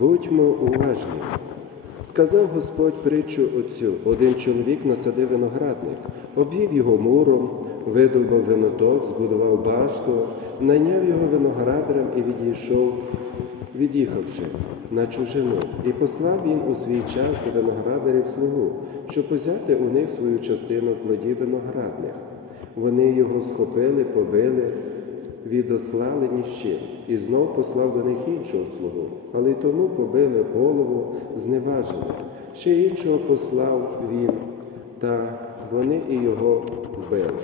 Будьмо уважні. Сказав Господь притчу отцю. Один чоловік насадив виноградник, обвів його муром, видовбав виноток, збудував башту, найняв його виноградарем і відійшов, від'їхавши на чужину, і послав він у свій час до виноградарів слугу, щоб взяти у них свою частину плодів виноградних. Вони його схопили, побили, відослали ні з чим, і знов послав до них іншого слугу, але й тому побили голову, зневажили. Ще іншого послав він, та вони і його вбили.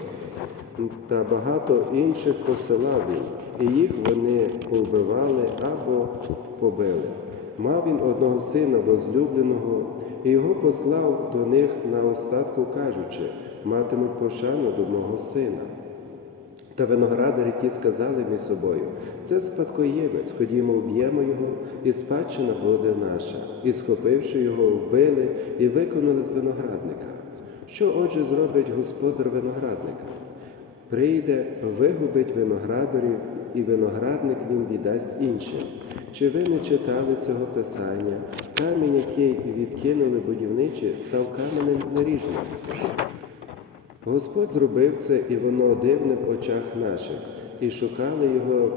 Та багато інших посилав він, і їх вони повбивали або побили. Мав він одного сина возлюбленого, і його послав до них на остатку, кажучи, матимуть пошану до мого сина. Та виноградарі ті сказали між собою, це спадкоємець, ходімо, вб'ємо його, і спадщина буде наша. І схопивши його, вбили і виконали з виноградника. Що отже зробить господар виноградника? Прийде, вигубить виноградарів, і виноградник він віддасть іншим. Чи ви не читали цього писання? Камінь, який відкинули будівничі, став каменем наріжним. Господь зробив це, і воно дивне в очах наших, і шукали його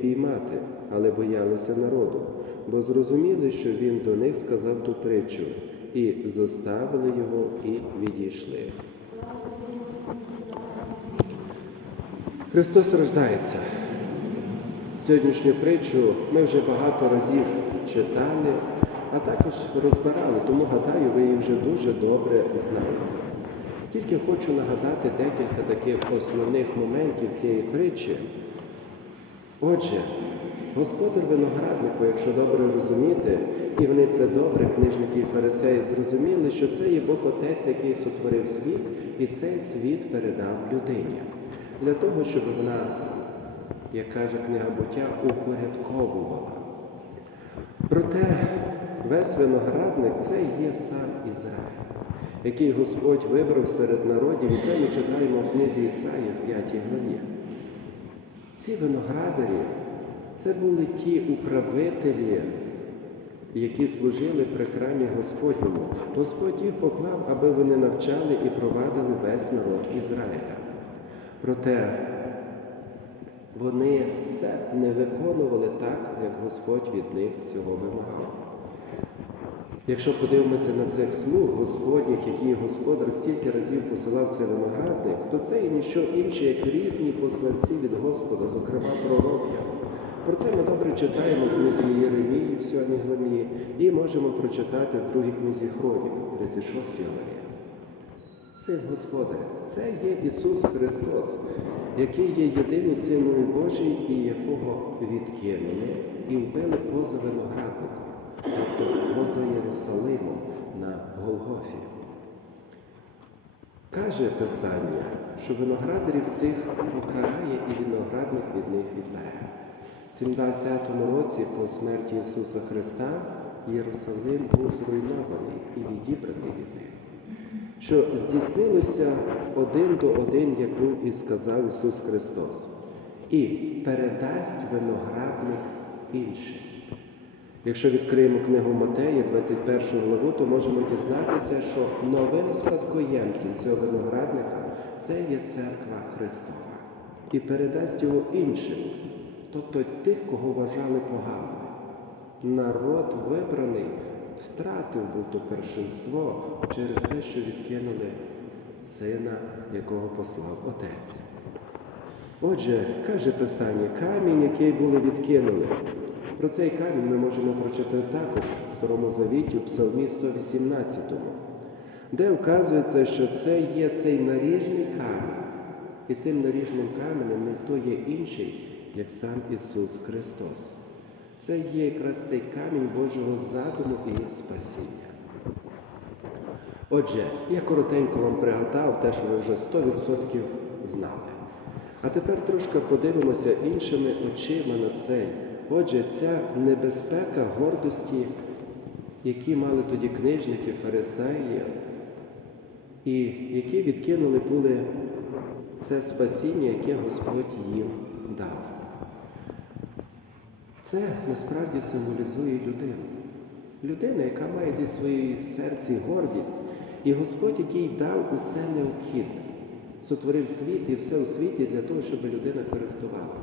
піймати, але боялися народу, бо зрозуміли, що він до них сказав ту притчу, і заставили його і відійшли. Христос рождається. Сьогоднішню притчу ми вже багато разів читали, а також розбирали, тому гадаю, ви її вже дуже добре знаєте. Тільки хочу нагадати декілька таких основних моментів цієї притчі. Отже, господар винограднику, якщо добре розуміти, і вони це добре, книжники і фарисеї, зрозуміли, що це є Бог Отець, який сотворив світ, і цей світ передав людині. Для того, щоб вона, як каже книга буття, упорядковувала. Проте весь виноградник це є сам Ізраїль, який Господь вибрав серед народів, і це ми читаємо в книзі Ісаї в 5 главі. Ці виноградарі це були ті управителі, які служили при храмі Господньому. Господь їх поклав, аби вони навчали і провадили весь народ Ізраїля. Проте вони це не виконували так, як Господь від них цього вимагав. Якщо подивимося на цих слуг Господніх, які господар стільки разів посилав цей виноградник, то це і ніщо інше, як різні посланці від Господа, зокрема пророків. Про це ми добре читаємо в книзі Єремії в 7 главі і можемо прочитати в другій книзі Хронік, 36 главі. Син Господаря, це є Ісус Христос, який є єдиний Син Божий і якого відкинули і вбили поза виноградником, тобто поза Єрусалимом на Голгофі. Каже Писання, що виноградарів цих покарає і виноградник від них відбере. В 70 році по смерті Ісуса Христа Єрусалим був зруйнований і відібраний від них що здійснилося один до один, як був і сказав Ісус Христос, і передасть виноградник іншим. Якщо відкриємо книгу Матея, 21 главу, то можемо дізнатися, що новим спадкоємцем цього виноградника це є церква Христова. І передасть його іншим, тобто тих, кого вважали поганими. Народ вибраний втратив був то першинство через те, що відкинули сина, якого послав Отець. Отже, каже Писання, камінь, який були відкинули. Про цей камінь ми можемо прочитати також в Старому Завіті, в Псалмі 118, де вказується, що це є цей наріжний камінь. І цим наріжним каменем ніхто є інший, як сам Ісус Христос. Це є якраз цей камінь Божого задуму і спасіння. Отже, я коротенько вам пригадав те, що ви вже 100% знали. А тепер трошки подивимося іншими очима на цей. Отже, ця небезпека гордості, які мали тоді книжники, фарисеї, і які відкинули були це спасіння, яке Господь їм дав. Це насправді символізує людину. Людина, яка має десь в своїй серці гордість, і Господь, який дав усе необхідне, сотворив світ і все у світі для того, щоб людина користувала.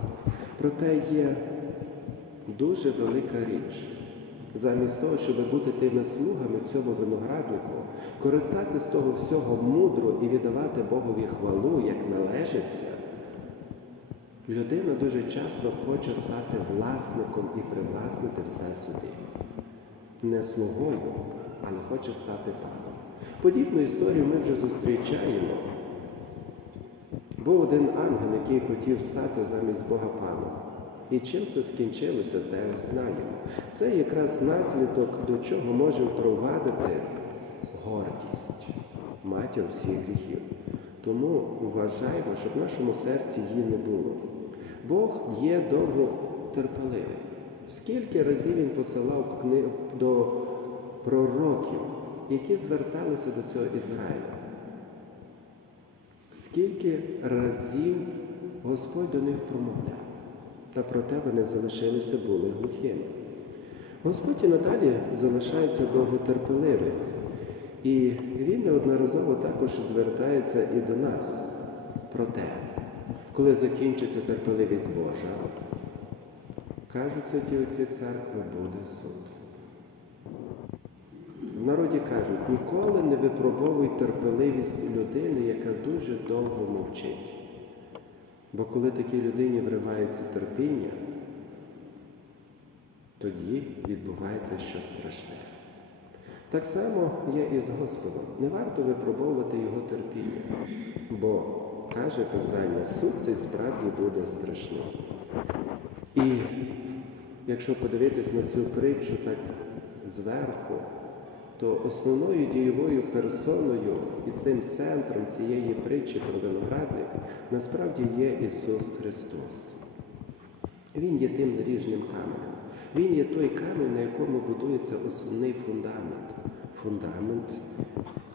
Проте є дуже велика річ. Замість того, щоб бути тими слугами цьому винограднику, користатись того всього мудро і віддавати Богові хвалу, як належиться, людина дуже часто хоче стати власником і привласнити все собі. Не слугою, але хоче стати паном. Подібну історію ми вже зустрічаємо. Був один ангел, який хотів стати замість Бога паном. І чим це скінчилося, теж знаємо. Це якраз наслідок, до чого може провадити гордість, матір всіх гріхів. Тому вважаємо, щоб в нашому серці її не було. Бог є довготерпеливий. Скільки разів він посилав до пророків, які зверталися до цього Ізраїля? Скільки разів Господь до них промовляв, та проте вони залишилися були глухими. Господь і надалі залишається довготерпеливим, і Він неодноразово також звертається і до нас. Проте, коли закінчиться терпеливість Божа, кажуть святі отці церкви, буде суд. В народі кажуть, ніколи не випробовуй терпеливість людини, яка дуже довго мовчить. Бо коли такій людині вривається терпіння, тоді відбувається щось страшне. Так само є і з Господом. Не варто випробовувати його терпіння, бо каже Писання, суд цей справді буде страшним. І якщо подивитись на цю притчу так зверху, то основною дієвою персоною і цим центром цієї притчі про виноградник насправді є Ісус Христос. Він є тим наріжним каменем. Він є той камінь, на якому будується основний фундамент. Фундамент,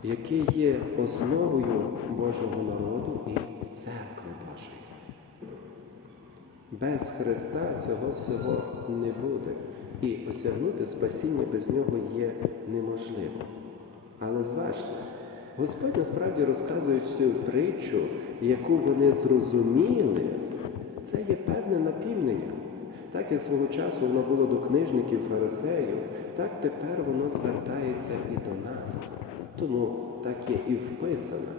який є основою Божого народу і церкви Божої. Без Христа цього всього не буде. І осягнути спасіння без нього є неможливо. Але зважте, Господь насправді розказує цю притчу, яку вони зрозуміли, це є певне напівнення. Так як свого часу воно було до книжників фарисеїв, так тепер воно звертається і до нас. Тому так є і вписано,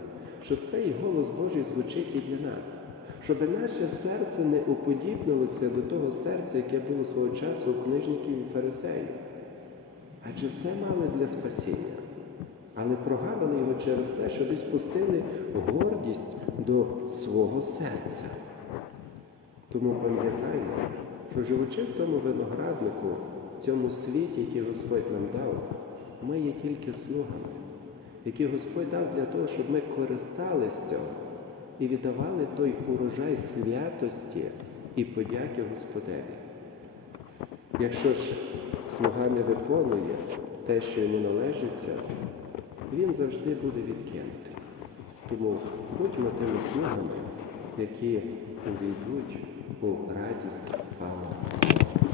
що цей голос Божий звучить і для нас щоб наше серце не уподібнилося до того серця, яке було свого часу у книжників і фарисеїв. Адже все мали для спасіння, але прогавили його через те, що десь пустили гордість до свого серця. Тому пам'ятаємо, що живучи в тому винограднику, в цьому світі, який Господь нам дав, ми є тільки слугами, які Господь дав для того, щоб ми користались цього і віддавали той урожай святості і подяки Господеві. Якщо ж слуга не виконує те, що йому належиться, він завжди буде відкинутий. Тому будьмо тими слугами, які увійдуть у радість Пана.